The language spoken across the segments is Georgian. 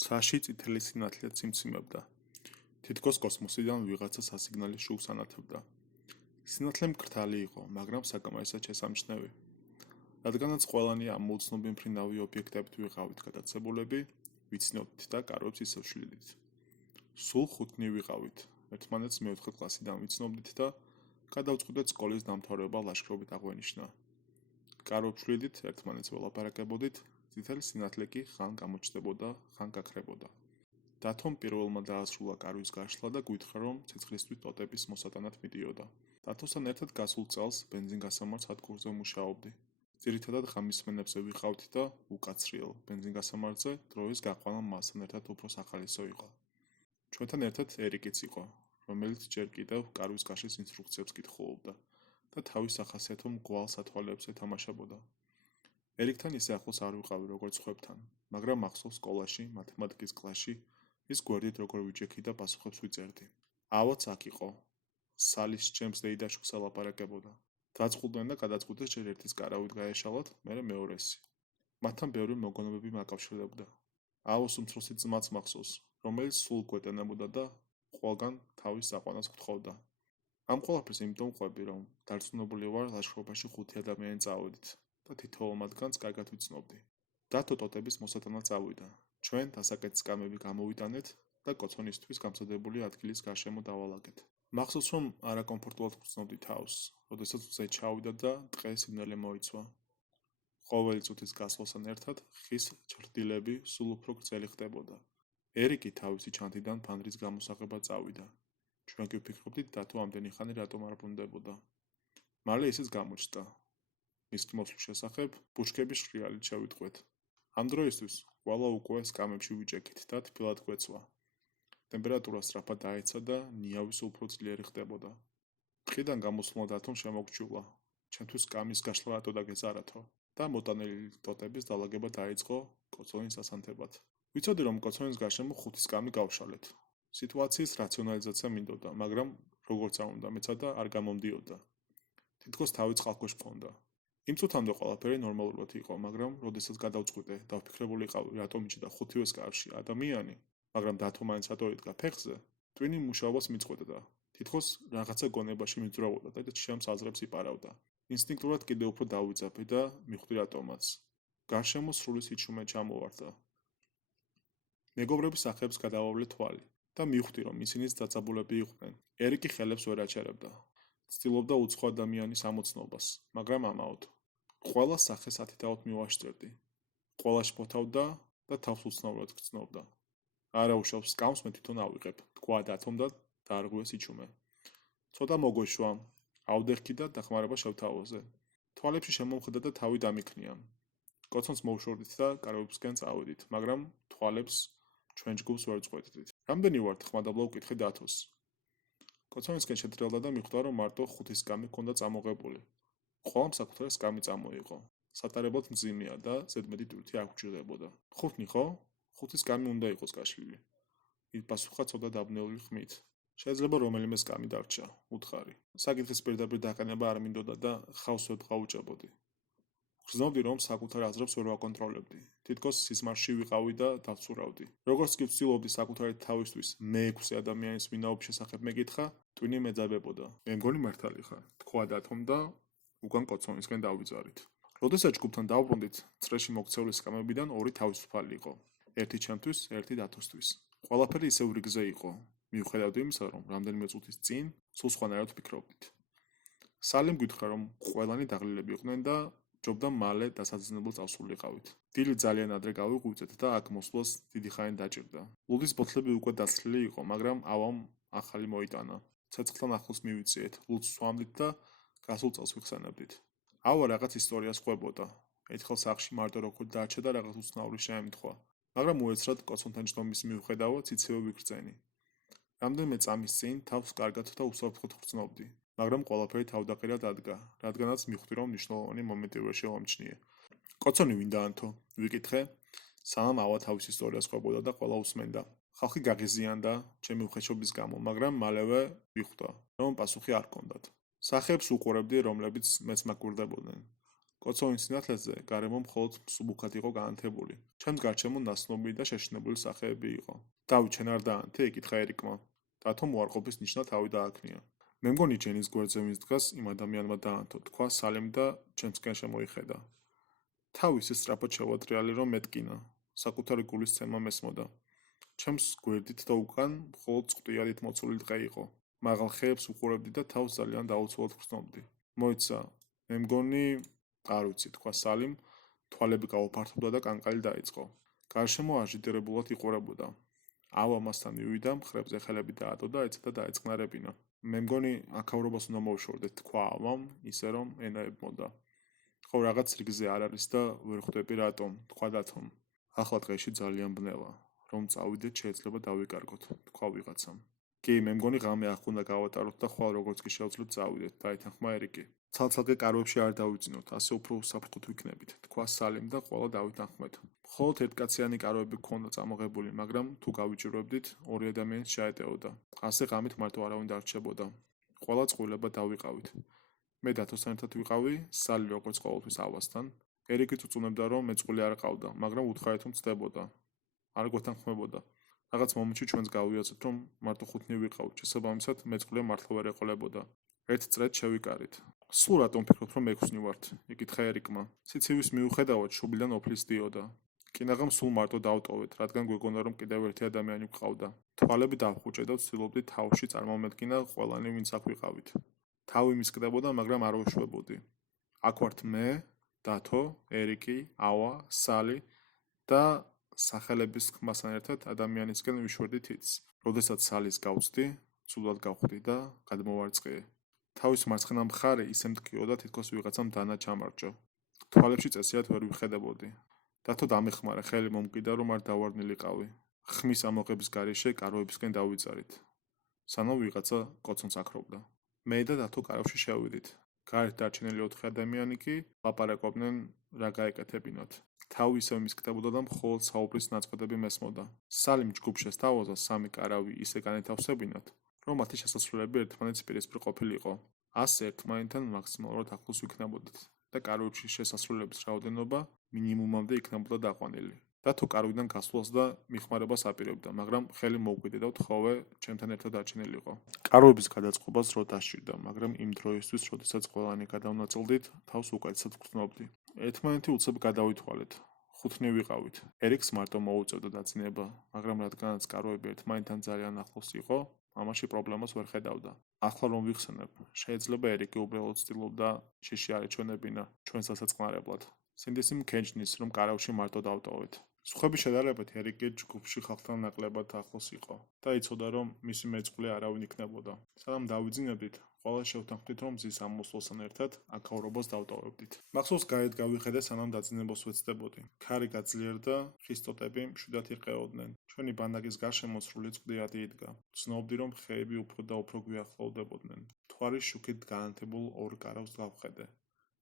ცაში წითელი სინათლე ციმციმებდა. თითქოს კოსმოსიდან ვიღაცა სასიგნალის შუბს ანათებდა. სინათლე მკრთალი იყო, მაგრამ საკამარისად შესამჩნევი. რადგანაც ყველანი ამ მოუცნობი მფრინავი ობიექტებით ვიყავით გადაცებულები, ვიცნობთ და კარვებს ისევ შლიდით. სულ 5 დნი ვიყავით, ერთმანეთს მე-4 კლასიდან ვიცნობდით და გადავწყვიტეთ სკოლის დამთავრება ლაშქრობით აღვენიშნა. კარვებს შლიდით, ერთმანეთს ველაპარაკებოდით, წითელი სინათლე კი ხან გამოჩნდებოდა, ხან გაქრებოდა. დათომ პირველმა დაასრულა კარვის გაშლა და გვითხრა, რომ ცეცხლისთვის ტოტების მოსატანად მიდიოდა. დათოსთან ერთად გასულ წელს ბენზინგასამართ სადგურზე მუშაობდი. ძირითადად ღამისმენებზე ვიყავთ და უკაცრიელ ბენზინგასამართზე დროის გაყვანა მასთან ერთად უფრო სახალისო იყო. ჩვენთან ერთად ერიკიც იყო, რომელიც ჯერ კიდევ კარვის გაშლის ინსტრუქციებს კითხულობდა და თავის სახასიათო მგვალ სათვალეებს ეთამაშებოდა. ერიკთან ისე ახლოს არ ვიყავი როგორც ხვებთან, მაგრამ მახსოვს სკოლაში, მათემატიკის კლასში ის გვერდით როგორ ვიჯექი და პასუხებს ვიწერდი. ავაც აქ იყო. სალის ჩემს დეიდაშვილს ელაპარაკებოდა. დაწყულდნენ და გადაწყვიტეს ჯერ ერთის კარავით გაეშალათ, მერე მეორესი. მათთან ბევრი მოგონებები მაკავშირდებდა. ავოს უმცროსი ძმაც მახსოვს, რომელიც სულ გვეტენებოდა და ყველგან თავის საყვანას გთხოვდა. ამ ყველაფერს იმიტომ ყვები, რომ დარწმუნებული ვარ ლაშქრობაში 5 ადამიანი წავედით და თითოეულ მათგანს კარგად ვიცნობდი. დათო ტოტების მოსატანად წავიდა. ჩვენ დასაკეთ სკამები გამოვიტანეთ და კოცონისთვის გამზადებული ადგილის გარშემო დავალაგეთ. მახსოვს, რომ არაკომფორტულად ვგრძნობდი თავს, როდესაც მზე ჩავიდა და ტყე სიგნალი მოიცვა. ყოველი წუთის გასვლასთან ერთად ხის ჩრდილები სულ უფრო გრძელი ხდებოდა. ერიკი თავისი ჩანთიდან ფანრის გამოსაღებად წავიდა. ჩვენ კი ვფიქრობდით, დათო ამდენი ხანი რატომ არ ბრუნდებოდა. მალე ისიც გამოჩნდა. მის მოსვლის შესახებ ბუჩქების შრიალით შევიტყვეთ. ამ დროისთვის ყველა უკვე სკამებში ვიჭექით და თბილად გვეცვა. ტემპერატურა სწრაფად დაეცა და ნიავი სულ უფრო ძლიერი ხდებოდა. ტყიდან გამოსვლმა დათომ შემოგჩულა. ჩემთვის სკამის გაშლა რატო დაგეზარათო და მოტანილი ტოტების დალაგება დაიწყო კოცონის ასანთებად. ვიცოდი, რომ კოცონის გარშემო 5 სკამი გავშალეთ. სიტუაციის რაციონალიზაცია მინდოდა, მაგრამ როგორც არ უნდა მეცადა, არ გამომდიოდა. თითქოს თავი წყალქვეშ მქონდა. იმ წუთამდე ყველაფერი ნორმალურად იყო, მაგრამ როდესაც გადავწყვიტე და ვფიქრებული ვიყავი, რატომ იჭდა 5-ვე სკამში ადამიანი, მაგრამ დათო მაინც რატო იდგა ფეხზე, ტვინი მუშაობას მიწყვეტდა. თითქოს რაღაცა გონებაში მიძვრაობდა და ჩემს აზრებს იპარავდა. ინსტინქტურად კიდევ უფრო დავიძაბე და მივხვდი რატომაც. გარშემო სრული სიჩუმე ჩამოვარდა. მეგობრების სახეებს გადავავლე თვალი და მივხვდი, რომ ისინიც დაწაბულები იყვნენ. ერიკი ხელებს ვერ აჩერებდა. ცდილობდა უცხო ადამიანის ამოცნობას, მაგრამ ამაოდ. ყველა სახეს 10-10 მივაშტერდი. ყველაში მოთავდა და თავს უცნაურად გრძნობდა. არა უშავს სკამს მე თვითონ ავიღებ, თქვა დათომ და დაარღვია სიჩუმე. ცოტა მოგოშვა, ავდეხკი და დახმარება შევთავაზე. თვალებში შემომხედა და თავი დამიქნია. კოცონს მოვშორდით და კარვებსკენ წავედით, მაგრამ თვალებს ჩვენ ჯგუფს ვერ წყვეტდით. რამდენი ვართ, ხმადაბლა ვკითხე დათოს. კოცონისკენ შედრელდა და მიხვდა, რომ მარტო 5 სკამი ჰქონდა წამოღებული. ყველამ საკუთარი სკამი წამოიღო. სატარებლად მძიმეა და ზედმეტი ტვირთი არ გვჭირდებოდა. 5 ხო? 5 სკამი უნდა იყოს გაშლილი. იპასუხა ცოტა დაბნეული ხმით. შეიძლება რომელიმე სკამი დარჩა, უთხარი. საკითხის პირდაპირ დაყენება არ მინდოდა და ხავს ვერ ვღაუჭებოდი. გრძნობდი, რომ საკუთარ აზრებს ვერ ვაკონტროლებდი. თითქოს სისმარში ვიყავი და დავცურავდი. როგორც კი ვცდილობდი საკუთარი თავისთვის მე-6 ადამიანის ვინაობის შესახებ მეკითხა, ტვინი მეძაბებოდა. მე მგონი მართალი ხარ, თქვა დათომ და უკან კოცონისკენ დავიძარით. როდესაც ჯგუფთან დავბრუნდით, წრეში მოქცეული სკამებიდან 2 თავისუფალი იყო. ერთი ჩემთვის, ერთი დათოსთვის. ყველაფერი ისევ რიგზე იყო. მიუხედავად იმისა, რომ რამდენიმე წუთის წინ სულ სხვანაირად ვფიქრობდით. სალიმ გითხრა, რომ ყველანი დაღლილები იყვნენ და ჯობდა მალე დასაძინებლად წავსულიყავით. დილით ძალიან ადრე გავიღვიძეთ და აქ მოსვლას დიდი ხანი დაჭირდა. ლუდის ბოთლები უკვე დაცლილი იყო, მაგრამ ავამ ახალი მოიტანა. ცეცხლთან ახლოს მივიწიეთ, ლუდს სვამდით და გასულ წელს ვიხსენებდით. ავა რაღაც ისტორიას ყვებოდა. ერთხელ სახლში მარტო როგორ დარჩა და რაღაც უცნაური შეემთხვა. მაგრამ უეცრად კოცონთან ჯდომის მიუხედავად ციცივე ვიგრძენი. რამდენიმე წამის წინ თავს კარგად და უსაფრთხოდ ვგრძნობდი, მაგრამ ყველაფერი თავდაყირა დადგა, რადგანაც მივხვდი, რომ მნიშვნელოვანი მომენტი ვერ შევამჩნიე. კოცონი ვინდაანთო? ვიკითხე, სანამ ავა თავის ისტორიას ყვებოდა და ყველა უსმენდა. ხალხი გაღიზიანდა ჩემი უხეშობის გამო, მაგრამ მალევე ვიხვდა, რომ პასუხი არ ჰქონდათ. სახეებს უყურებდი, რომლებიც მეც მაკვირდებოდნენ. კოცონის სინათლეზე გარემო მხოლოდ მსუბუქად იყო განათებული. ჩემს გარშემო ნაცნობი და შეშინებული სახეები იყო. დავით, შენ არ დაანთე? ეკითხა ერიკმა. დათომ უარყოფის ნიშნად თავი დააქნია. მე მგონი ჯენის გვერდზე მის დგას იმ ადამიანმა დაანთო, თქვა სალიმ და ჩემსკენ შემოიხედა. თავის სწრაფად შევადრიალე, რომ მეტკინა. საკუთარი გულის ცემა მესმოდა. ჩემს გვერდით და უკან მხოლოდ წყტიადით მოცული დღე იყო. მაღალ ხეებს უყურებდი და თავს ძალიან დაუცველად ვგრძნობდი. მოიცა, მე მგონი, არ ვიცი, თქვა სალიმ, თვალები გაუფართოვდა და კანკალი დაიწყო. გარშემო აჟიტირებულად იყურებოდა. ავა მასთან მივიდა, მხრებზე ხელები დაადო და ეცედა დაეწყნარებინა. მე მგონი, აქაურობას უნდა მოვშორდეთ, თქვა ავამ, ისე რომ ენაებმოდა. ხო, რაღაც რიგზე არ არის და ვერ ხვდები რატომ, თქვა დათომ. ახლა დღეში ძალიან ბნელა. რომ წავიდეთ, შეიძლება დავიკარგოთ, თქვა ვიღაცამ. კი, მე მგონი ღამე ახ უნდა გავატაროთ და ხვალ როგორც კი შევძლოთ წავიდეთ, დაითანხმა ერიკი. ცალ-ცალკე კარვებში არ დავიძინოთ, ასე უფრო უსაფრთხოდ ვიქნებით, თქვა სალიმ და ყველა დავითანხმეთ. მხოლოდ ერთკაციანი კარვები გქონდა წამოღებული, მაგრამ თუ გავიჭირვებდით, ორი ადამიანის ჩაეტეოდა. ასე ღამით მარტო არავინ დარჩებოდა. ყველა წყვილება დავიყავით. მე დათოსთან ერთად ვიყავი, სალი როგორც ყოველთვის ავასთან. ერიკი წუწუნებდა, რომ მეწყვილე არ ყავდა, მაგრამ უთხარით რომ ცდებოდა. არ გვეთანხმებოდა. რაღაც მომენტში ჩვენს გავიაზრეთ, რომ მარტო ხუთნი ვიყავით, შესაბამისად მეწყვილე მართლა ვერ ეყოლებოდა. ერთ წრედ შევიკარით. სულ რატომ ფიქრობთ, რომ ექვსნი ვართ? იკითხა ერიკმა. სიცივის მიუხედავად შუბლიდან ოფლის დიოდა. კინაღამ სულ მარტო დავტოვეთ, რადგან გვეგონა, რომ კიდევ ერთი ადამიანი გვყავდა. თვალები დავხუჭე და ვცდილობდი თავში წარმომედგინა ყველანი ვინც აქ ვიყავით. თავი მისკდებოდა, მაგრამ არ ვეშვებოდი. აქ ვართ მე, დათო, ერიკი, ავა, სალი და სახელების ხმასთან ერთად ადამიანისკენ ვიშვერდი თითს. როდესაც სალის გავწდი, ცუდად გავხდი და გადმოვარწყიე. თავის მარცხენა მხარე ისე მტკიოდა, თითქოს ვიღაცამ დანა ჩამარჯო. თვალებში წესიათ ვერ ვიხედებოდი. დათო დამეხმარა, ხელი მომკიდა, რომ არ დავარნილიყავი. ხმის ამოღების გარეშე კარვებისკენ დავიძარით. სანამ ვიღაცა კოცონს აქრობდა. მე და დათო კარავში შევიდით. გარეთ დარჩენილი 4 ადამიანი კი ლაპარაკობდნენ რა გაეკეთებინოთ. თავი ისევ მისკდებოდა და მხოლოდ საუბრის ნაწყვეტები მესმოდა. სალიმ ჯგუფს შესთავაზა 3 კარავი ისე განეთავსებინათ, რომ მათი შესასვლელები ერთმანეთის პირისპირ ყოფილიყო. ასე ერთმანეთთან მაქსიმალურად ახლოს ვიქნებოდით და კარვებში შესასვლელების რაოდენობა მინიმუმამდე იქნებოდა დაყვანილი. დათო კარვიდან გასვლას და მიხმარებას აპირებდა, მაგრამ ხელი მოუკვიდე და ვთხოვე ჩემთან ერთად დარჩენილიყო. კარვების გადაწყობას რო დასჭირდა, მაგრამ იმ დროისთვის, როდესაც ყველანი გადავნაწილდით, თავს უკეთესად ვგრძნობდი. ერთმანეთი უცებ გადავითვალეთ. ხუთნი ვიყავით. ერიკს მარტო მოუწევდა დაძინება, მაგრამ რადგანაც კარვები ერთმანეთთან ძალიან ახლოს იყო, ამაში პრობლემას ვერ ხედავდა. ახლა რომ ვიხსენებ, შეიძლება ერიკი უბრალოდ ცდილობდა შიში არ ეჩვენებინა ჩვენს დასაწყნარებლად. სინდისი მქენჯნის, რომ კარავში მარტო დავტოვეთ. სხვების შედარებით ერიკი ჯგუფში ხალხთან ნაკლებად ახლოს იყო და იცოდა, რომ მისი მეწყვილე არავინ იქნებოდა. სანამ დავიძინებდით, ყველა შევთანხმდით, რომ მზის ამოსვლასთან ერთად აქაურობას დავტოვებდით. მახსოვს გარეთ გავიხედე, სანამ დაძინებას ვეცდებოდი. ქარი გაძლიერდა, ხის ტოტები მშვიდად იყეოდნენ. ჩვენი ბანაკის გარშემო სრული წყდიადი იდგა. ვცნობდი, რომ ხეები უფრო და უფრო გვიახლოვდებოდნენ. მთვარის შუქით განათებულ ორ კარავს გავხედე.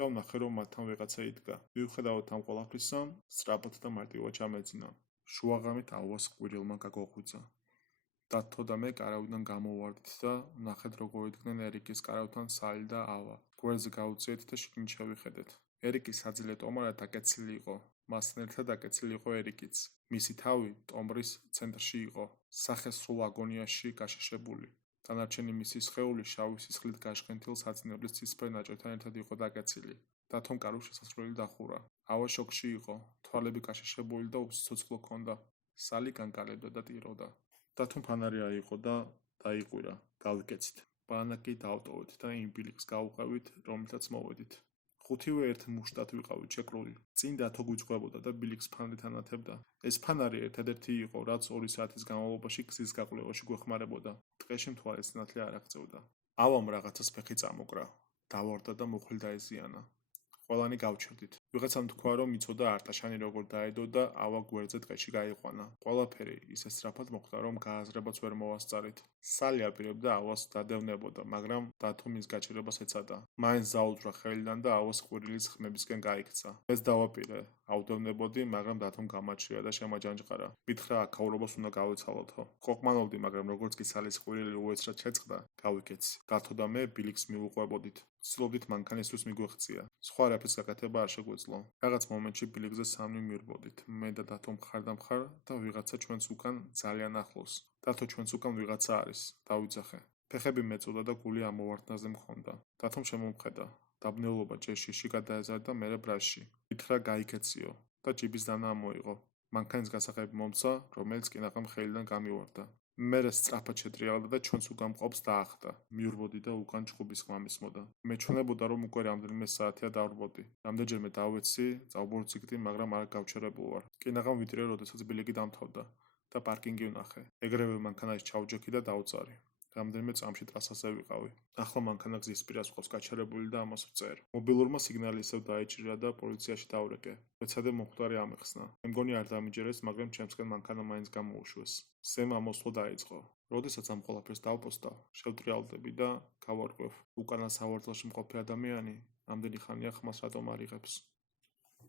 და ვნახე, რომ მათთან ვიღაცა იდგა. მიუხედავად ამ ყველაფრისა, სწრაფად და მარტივად ჩამეძინა. შუაღამით ავას ყვირილმა გაგოღვიძა. დათო და მე კარავიდან გამოვარდით და ვნახეთ, როგორ იდგნენ ერიკის კარავთან სალი და ავა. გვერდზე გავუწიეთ და შიგნით შევიხედეთ. ერიკის საძილე ტომარა დაკეცილი იყო. მასთან ერთად დაკეცილი იყო ერიკიც. მისი თავი ტომრის ცენტრში იყო, სახე სრულ აგონიაში გაშეშებული. დანარჩენი მისი სხეული შავი სისხლით გაშხენთილ საძინებლის ცისფერ ნაჭერთან ერთად იყო დაკეცილი. დათომ კარვის შესასვლელი დახურა. ავა შოკში იყო, თვალები გაშეშებული და უსიცოცხლო ჰქონდა. სალი განკარებდა და ტიროდა. დათომ ფანარი აიღო და დაიყვირა. გავიკეცით. ბანაკი დავტოვეთ და იმ ბილიკს გავუყევით, რომელსაც მოვედით. ხუთივე ერთ მუშტად ვიყავით შეკრული. წინ დათო გვიწყებოდა და ბილიკს ფანრით ანათებდა. ეს ფანარი ერთადერთი იყო, რაც 2 საათის განმავლობაში გზის გაყვლევაში გვეხმარებოდა. ტყეში მთვარის სინათლე არ აღწევდა. ავამ რაღაცას ფეხი წამოკრა. დავარდა და მუხლი დაეზიანა. ყველანი გავჩერდით. ვიღაცამ თქვა, რომ იცოდა არტაშანი როგორ დაედო და ავა გვერდზე ტყეში გაიყვანა. ყველაფერი ისე სწრაფად მოხდა, რომ გააზრებაც ვერ მოვასწარით. სალი აპირებდა ავას დადევნებოდა, მაგრამ დათო მის გაჩერებას ეცადა. მაინც დაუძვრა ხელიდან და ავას ყვირილის ხმებისკენ გაიქცა. მეც დავაპირე, ავდევნებოდი, მაგრამ დათომ გამაჩრია და შემაჯანჯყარა. მითხრა, აქაურობას უნდა გავეცალოთო. ყოყმანობდი, მაგრამ როგორც კი სალის ყვირილი უეცრად შეწყდა, გავიკეცი. დათო და მე ბილიკს მივუყვებოდით. ვცდილობდით მანქანისთვის მიგვეღწია. სხვა არაფრის გაკეთება არ შეგვეძლო. რაღაც მომენტში ბილიკზე სამნი მივირბოდით. მე და დათო მხარ და ვიღაცა ჩვენს უკან ძალიან ახლოს. დათო ჩვენს უკან ვიღაცა არის. დავიძახე. ფეხები მეწოდა და გული ამოვარდნაზე მქონდა. დათომ შემომხედა. დაბნელობა ჯერ შიში გადაეზარდა, მერე ბრაშში. ითხრა გაიქეციო და ჯიბის დანა ამოიღო. მანქანის გასაღები მომცა, რომელიც კინაღამ ხელიდან გამივარდა. მერე სწრაფად შეტრიალდა და ჩვენს უკან მყოფს დაახდა. მივირბოდი და უკან ჭყობის ხმა მისმოდა. მეჩვენებოდა, რომ უკვე რამდენიმე საათია დავრბოდი. რამდენჯერმე დავეცი, წავბორციქდი, მაგრამ არ გავჩერებულ ვარ. კინაღამ ვიტირე, როდესაც ბილიკი დამთავრდა და პარკინგი ვნახე. ეგრევე მანქანაში ჩავჯექი და დავწარი. რამდენიმე წამში ტრასაზე ვიყავი. ახლა მანქანა გზის პირას ყავს გაჩერებული და ამას ვწერ. მობილურმა სიგნალი ისევ დაიჭირა და პოლიციაში დავრეკე. ეცადე მომხდარი ამეხსნა. მე მგონი არ დამიჯერეს, მაგრამ ჩემსკენ მანქანა მაინც გამოუშვეს. სემ ამოსვლა დაიწყო. როდესაც ამ ყველაფერს დავპოსტავ, შევტრიალდები და გავარკვევ. უკანა სავარძელში მყოფი ადამიანი ამდენი ხანია ხმას რატომ არ იღებს.